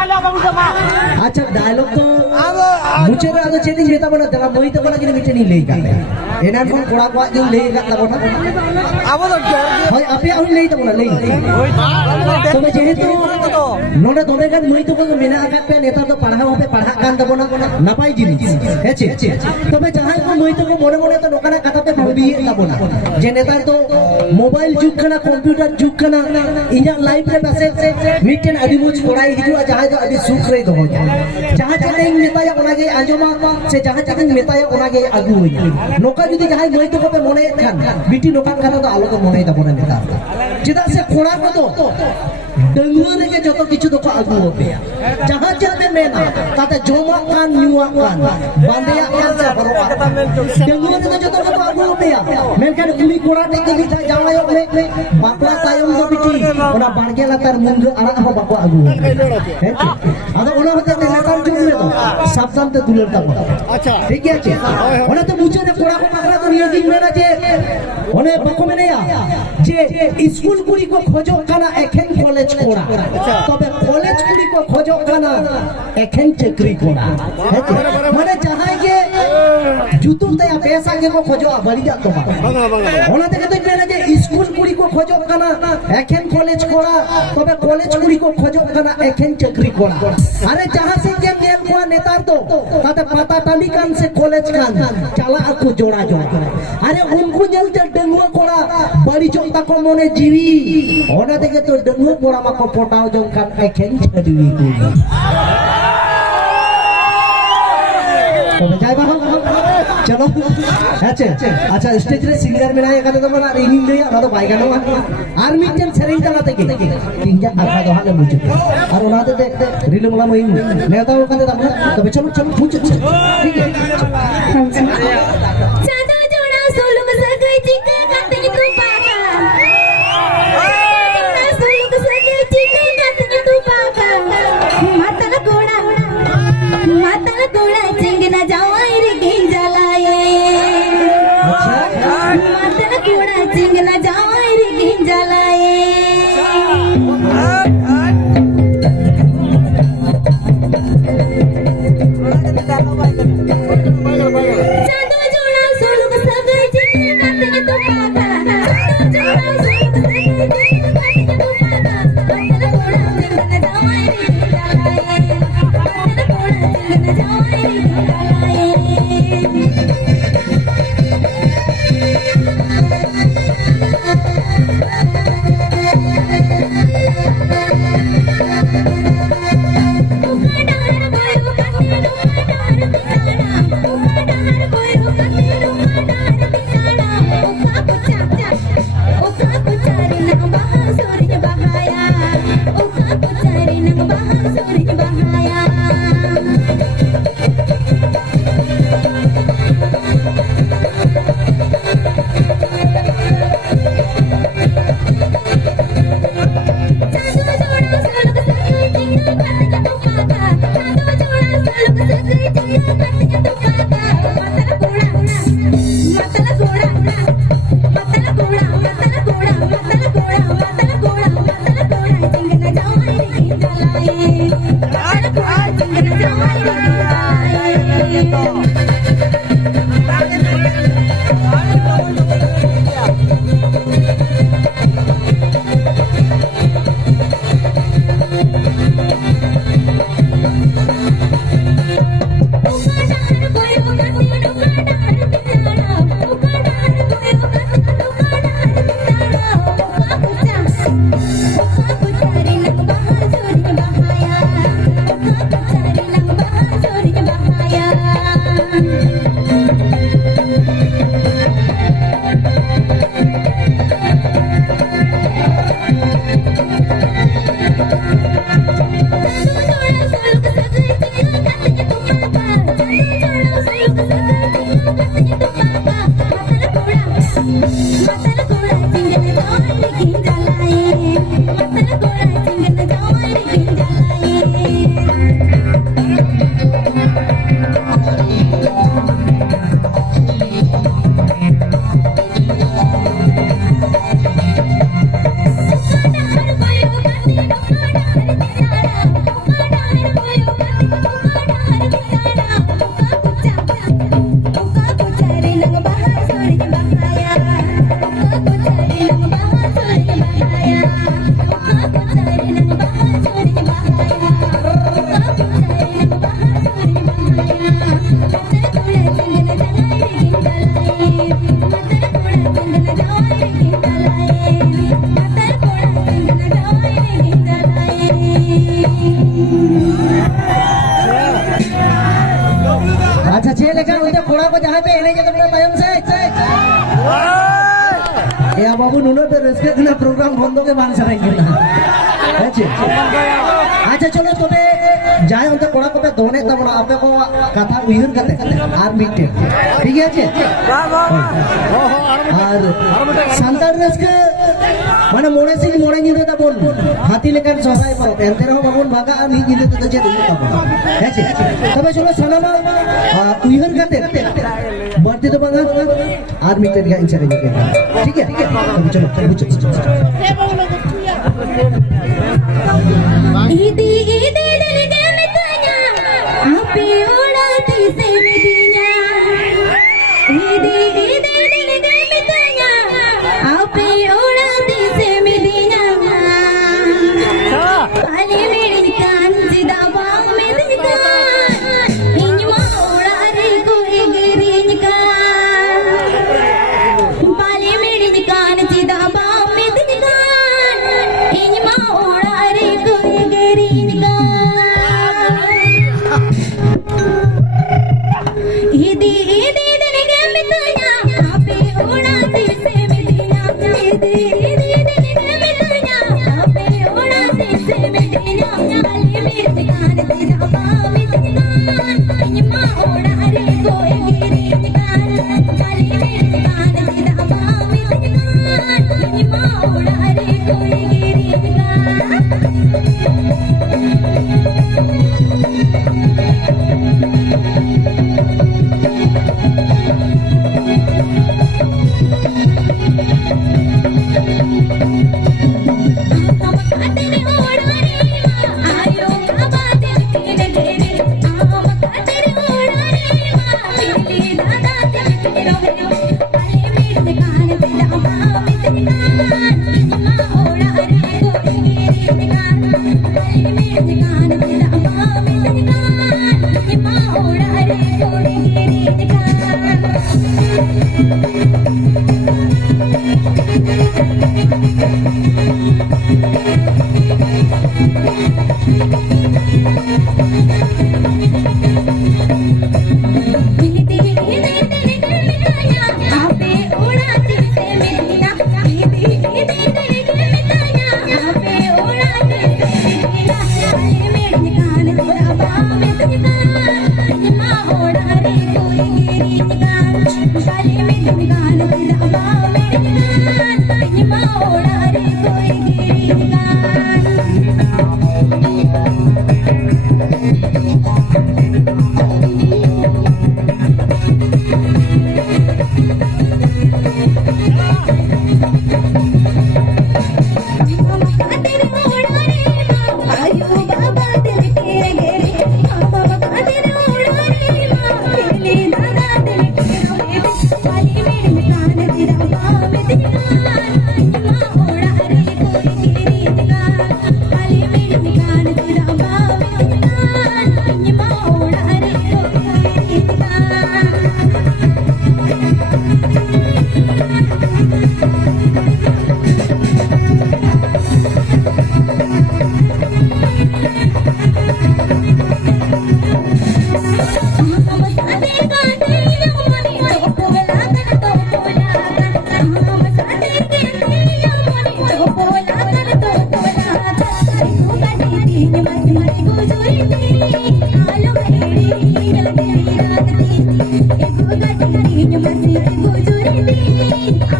अच्छा डायलॉग तो मुझे तो आगे चेंज होता बना तेरा मोहित को लगी नहीं चेंज ले गया एना फोन कोड़ा को जो ले गया तब ना अब तो हाय अभी अब ले तो बना ले तो मैं जेहे तो नोडे दोने का मोहित को मेना आकर पे नेता तो पढ़ा कान तब ना नपाई जिनिस है तो मैं जहाँ को मोहित को मोड़े तो लोगों ने कथा पे भाभी तब ना जे नेता तो मोबाइल जुग करना कंप्यूटर जुग करना इन्हें लाइफ में पैसे मीटिंग अदिमुच पढ़ाई हिजू जहाँ तो अभी सुख रही तो हो जाए जहाँ चले नेता या उन्हें आजमा से जहाँ चले नेता या उन्हें आगू हुई नौका जुदी जहाँ मोहित को पे मोने खान बीटी नौका खाना तो आलो को मोने तब ना नेता जिदा से खोड़ा को तो डंगुआ ने के जो तो किचु तो को आगू होते हैं जहाँ चलते मेना ताते जोमा कान न्यूआ कान बांधेया कान से बरोआ डंगुआ ने जो तो को आगू होते हैं मैं क्या उली कोड़ा टेके भी था जावा यो ले बापला तायम दो बिटी उना बांगे लातर मुंग अड़ा हो बापा आगू है अदा उना होते नेता जो ले तो सावधान ते दुलर ता अच्छा ठीक है अच्छे उना तो मुझे ने कोड़ा को मागरा तो ये दिन मेरा जे उन्हें बको में नहीं आ जे स्कूल कुड़ी को खोजो काना एखेन कॉलेज कोड़ा तबे कॉलेज कुड़ी को खोजो काना एखेन चक्री कोड़ा माने जहां के जुतुम तया पैसा के को खोजो बड़ी जा तो ओना ते तो मेरा जे स्कूल कुड़ी को खोजो काना एखेन कॉलेज कोड़ा तबे कॉलेज कुड़ी को खोजो काना एखेन चक्री कोड़ा अरे जहां से के मेल को नेता तो ताते पता टांडी कान से कॉलेज कान चला को जोड़ा अरे उनको जलते डंगुआ कोड़ा बड़ी चोंता को मोने जीवी ओना देखे तो डंगुआ कोड़ा मा को पोटाओ जो कान एखेन छडवी को तो बजाय बा चलो अच्छा स्टेज रे सिंगर में आया कते तो बना रिंगिंग ले ना तो बाई गानो आर्मी टेन सेरिंग तला तके तिंजा आखा दो हाले मुझे और ओना ते रिलमला मई नेता को कते तब तो चलो पूछ ठीक है चांदा जोड़ा सोलुग सगई चिके काते तू पाका सोलुग सगई चिके काते तू पाका मातल गोड़ा चिंगना जावाई रे गिंजलाए मातल गोड़ा चिंगना जावाई रे गिंजलाए चांदा जोड़ा रस्के कना प्रोग्राम बंद के बांग सराई कना আছে আচ্ছা চলো তবে যাই অন্ত কোড়া কপে দোনে তবনা আপে কো কথা উইহর কাতে আর মিটে ঠিক আছে আর সান্তার রসকে মানে মনে সিং মনে নিতে তা বল হাতি লেখান সহায় পাও এনতে রহ বাবুন ভাগা আর নি নিতে তো যে তুমি পাবো আছে তবে চলো সালামা উইহর কাতে বাড়তে তো বাঙা আর মিটে গা ইনশাআল্লাহ ঠিক আছে চলো বুঝছো इदी इदी दिल के मितया आपे उड़ाती से मिदिया इदी इदी दिल के मितया आपे उड़ाती से मिदिया काले मेरी कान जिदा बाग में दिखा इंजमा उड़ा रे कोई गिरिन का काले मेरी कान जिदा बाग में दिखा इंजमा उड़ा रे कोई गिरिन का इदी इदी दिल के मितया आपे उड़ाती से मिदिया इदी इदी दिल के मितया आपे उड़ाती से मिदिया काले मेरी कान जिदा बाग में दिखा इंजमा उड़ा रे कोई गिरिन का काले मेरी कान जिदा बाग में दिखा इंजमा उड़ा रे कोई गिरिन का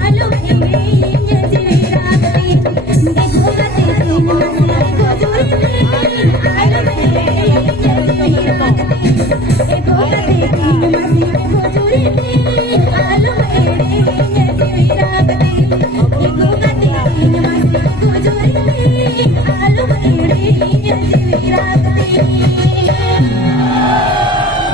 Alu